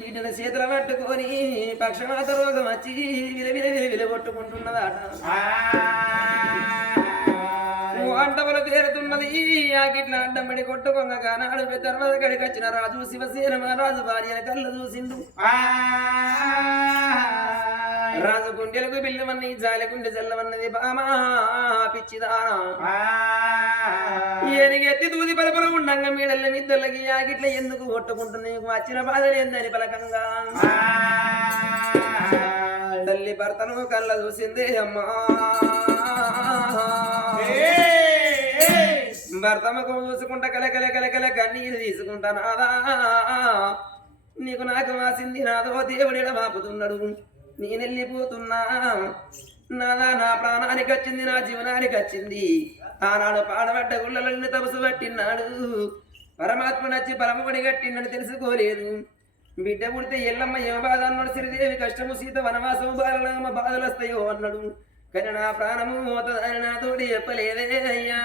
బిడ్డను చేతుల పట్టుకొని పక్షవాత రోగం వచ్చి విల విల విల విల కొట్టుకుంటున్నదాట. అంటవల తేరుతున్నది ఆకిట్ల అడ్డమ్మడి కొట్టుకొంగ కానాడు తర్వాత గడికి వచ్చిన రాజు శివసేన మహారాజు భార్య కళ్ళు చూసిండు. రాజు గుండెలకు బిల్లుమన్నది జాలకుండె జల్లమన్నది బామా పిచ్చిదానా. ఏనిగెత్తి దూది పలపల ఉండంగా మీడల్ల మిద్దలకి ఆగిట్ల ఎందుకు కొట్టుకుంటుంది? నీకు వచ్చిన బాధలు ఏందని పలకంగా. తల్లి భర్తను కళ్ళ చూసిందే అమ్మా. భర్త ముఖం చూసుకుంటా కల కల కల కల కన్నీరు తీసుకుంటా నాదా. నీకు నాకు వాసింది నాదో దేవుడిడ వాపుతున్నాడు. నేను వెళ్ళిపోతున్నా నాదా నా ప్రాణానికి వచ్చింది నా జీవనానికి వచ్చింది. ఆనాడు పాడబడ్డ గుళ్ళలన్నీ తపసు పట్టినాడు పరమాత్మ నచ్చి పరమపడి కట్టిండని తెలుసుకోలేదు. బిడ్డ పుడితే ఎల్లమ్మ ఏమ బాధ అన్నాడు. శ్రీదేవి కష్టము సీత వనవాసము బాలమ్మ బాధలు వస్తాయో అన్నాడు. కానీ నా ప్రాణము పోతుందని నాతోటి చెప్పలేదే అయ్యా.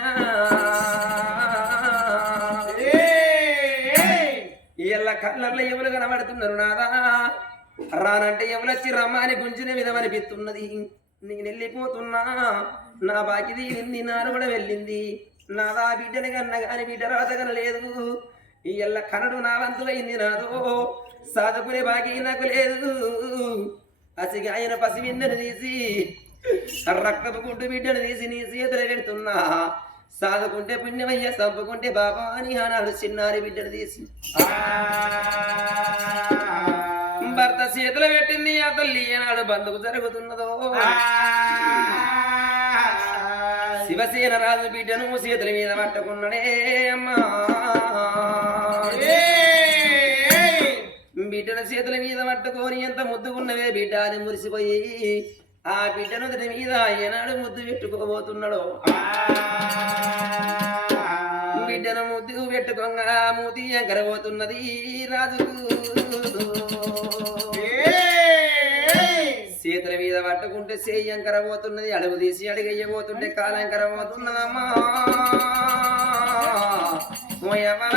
ఇళ్ళ కళ్ళల్లో ఎవరు కనబడుతున్నారు నాదా? రానంటే ఎవరొచ్చి రమ్మని గుంజిన విధమనిపిస్తున్నది. నేను వెళ్ళిపోతున్నా నా బాకిది వింది నారు కూడా వెళ్ళింది. నాదా బిడ్డని కన్నా కానీ బిడ్డ రాత లేదు. ఈ ఎల్ల కనడు నా వంతులైంది నాదో. సాధకునే బాకి నాకు లేదు. అసిగా ఆయన పసివిందను తీసి రక్తపు గుడ్డు బిడ్డను తీసి నీ చేతులు పెడుతున్నా. సాదుకుంటే పుణ్యమయ్య చంపుకుంటే బాబా అని అన్నాడు చిన్నారి బిడ్డను తీసి. భర్త చేతులు పెట్టింది ఆ తల్లి ఏనాడు బంధుకు జరుగుతున్నదో. శివసేన రాజు బిడ్డను చేతుల మీద పట్టుకున్నాడే అమ్మా. బిడ్డను చేతుల మీద పట్టుకొని ఎంత ముద్దుకున్నవే బిడ్డ అని మురిసిపోయి ఆ బిడ్డను తన మీద ఏనాడు ముద్దు పెట్టుకోబోతున్నాడో. బిడ్డను ముద్దు పెట్టుకోగా మూతి ఎంకరబోతున్నది రాజుకు. పట్టుకుంటే చేయి ఎంకరబోతున్నది అడుగు తీసి అడిగయ్యబోతుంటే కాలం ఎవరో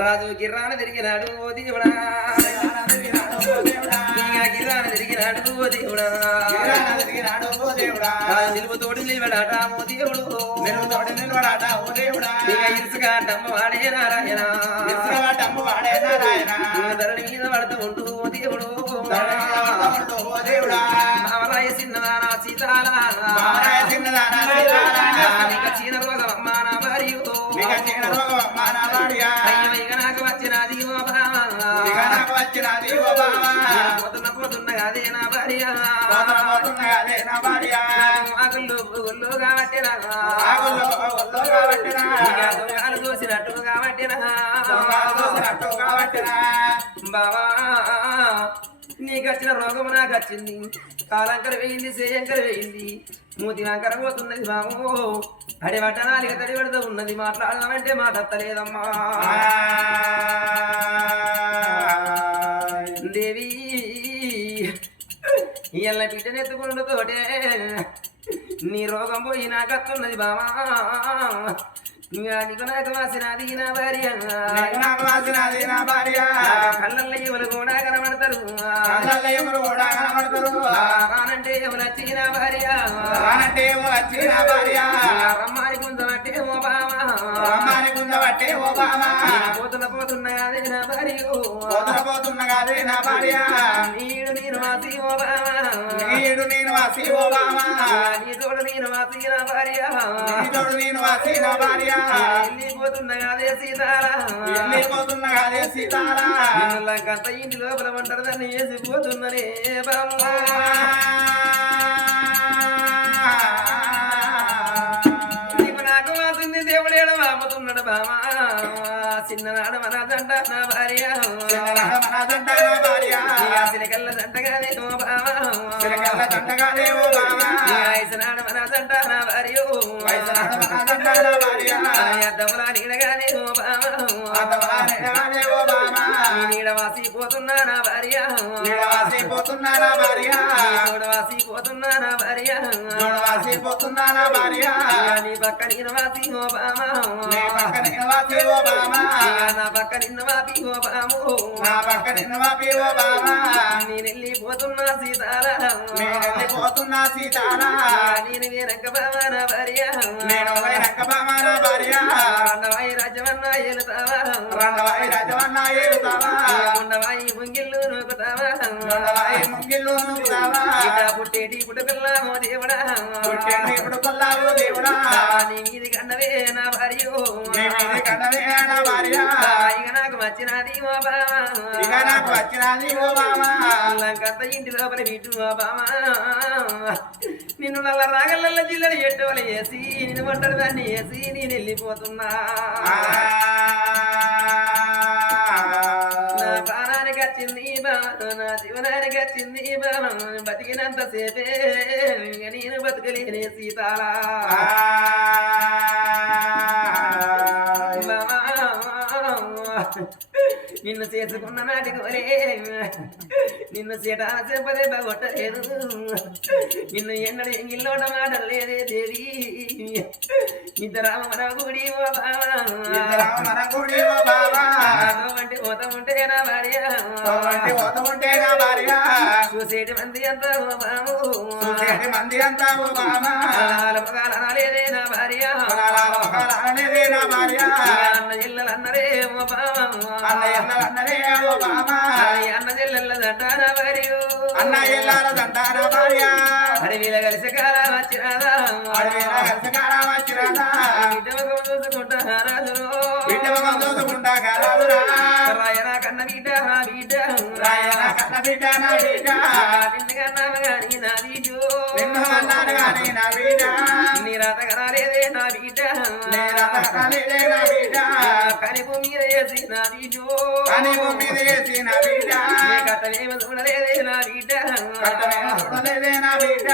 రాజు గిర్రాన తిరిగినాడు ఓ దేవుడా. గిర్రాన తిరిగినాడు ఓ దేవుడా. రాజు నిలుపుతోటి నిలబడాట ఓ దేవుడు? ఇక ఇసుక డమ్మ వాడే నారాయణ. ధరణి మీద పడుతూ ఉంటూ ఓ దేవుడు. మామరాయ చిన్నదానా సీతారా. ఇక చీన రోగం అమ్మా నా భార్య. అయ్యో ఇక నాకు వచ్చినది ఓ బావా. పోతున్న అదే నా భార్య. ఆకుల్లో పువ్వుల్లో కాబట్టి దొంగలు చూసినట్టు కాబట్టి బావా నీకు వచ్చిన రోగం నాకు వచ్చింది. కాలంకర వేయింది సేయంకర వేయింది. మూతి వంకర పోతున్నది బాబు అడి పట్టణాలిక తడి పెడుతూ ఉన్నది. మాట్లాడదామంటే మాట అత్తలేదమ్మా. దేవి ఇళ్ళ బిడ్డనెత్తుకుండుతోటే నీ రోగం పోయినా కత్తున్నది బావా. నాకు వస్తున్నది బావా ఇంకా నీకు నాకు వాసినది నా భార్య. కళ్ళల్లో ఎవరు కూడా కనబడతారు. ఆనంటే ఎవరు వచ్చి నా భార్య. రమ్మాని గుంజబట్టే ఓ పోతున్న పోతున్న అదే నా భార్య. నా భార్య. నీడు నేను వాసి ఓ బావా. నీడు నేను వాసి ఓ బామా నీ తోడు నేను వాసి నా భార్య నీతోడు నేను వాసి నా భార్య. వెళ్ళిపోతున్న అదే సీతారా వెళ్ళిపోతున్న అదే సీతారా లంకంత ఇంటి లోపల ఉంటారు దాన్ని వేసిపోతుందనే బామ్మ నీకు వాసింది దేవుడేడు వాపుతున్నాడు బామా చిన్ననాడ మన దండ నా భార్య మనదంట నా భార్య సిరికల్ల దండగానే ఓ బామా చిరకల్ల మనదంట నా భార్య అద్దములా నీడగానే ఓ బామా నీడవాసి పోతున్నా నా భార్య. నీడవాసిపోతున్నా నా భార్య. తోడవాసి పోతున్నా నా భార్య. చూడవాసిపోతున్నా నా భార్య. నీ పక్క నేను వాసి ఓ బామ. నీ పక్క నిలవాసి ఓ బామా. నా పక్క నిన్న వాపి ఓ బాము. నా పక్క నిలవాపి ఓ బామా. నేను వెళ్ళిపోతున్నా సీతారా. నేను వెళ్ళిపోతున్నా సీతారా. నేను వెనక బామ నా భార్య. నేను వైరక్క బామా నా భార్య. అన్నవాయి రాజవన్నా ఏలుతావా. రండవాయి రాజవన్న ఏలుతావా. ముంగిళ్ళు నూకుతావా? పుట్టేటి పుట్టుకల్లా ఓ దేవుడా కొల్లావు దేవుడా. నీ మీది కన్నవే నా భార్య. కన్నవే నా భార్య. ఇక నాకు వచ్చినది ఓ బామ ఇక నాకు వచ్చినది ఓ బామా లంకంత ఇంటి లోపల వీటు ఓ బామ నిన్ను నల్ల రాగల్ల జిల్లని ఎట్టువల వేసి నిన్ను వంటలు దాన్ని వేసి నేను వెళ్ళిపోతున్నా. ప్రాణానికి వచ్చింది బామ నా జీవనానికి వచ్చింది బామ బతికినంత సేపే నేను బతకలేనే బామా, నిన్ను చేసుకున్న నాటి కోరే నిన్ను సీట చెప్పదే బాగొట్టలేదు నిన్ను ఎన్నడు ఎంగిల్లోట మాట లేదే దేవి. ఇద్దరామ మన గుడి ఓ అంటే పోతా ఉంటే నా భార్య? తోవంటి పోత ఉంటే నా భార్య? చూసేటి మంది అంతా ఓ బాము చూసేటి మంది అంతా ఓ బామా లేదే నా భార్య? పొలాల మొక్కలనేదే నా భార్య అన్న ఇల్లలు అన్నరే ఓ అన్న బామా అన్న భార్య? అన్న ఎల్లాల దండార భార్య? అడవిలో కలిసి కాలం వచ్చిరాదా చూసుకుంటా గలవురా రాయనా కన్న బిడ్డ నా బిడ్డ. రాయన కన్న బిడ్డ నా బిడ్డ నిన్ను కన్నాను గాని నా బిడ్డ నిన్ను అన్నాను గాని నా బిడ్డ నీ రాత కనాలేదే నా బిడ్డ నేరా కనలేదే నా బిడ్డ కనిపు మీద వేసి నా బిడ్డ కానీ భూమి చేసి నా బిడ్డ నీ కట్టలేమి చూడలేదే నా బిడ్డ కట్టమే చూడలేదే నా బిడ్డ.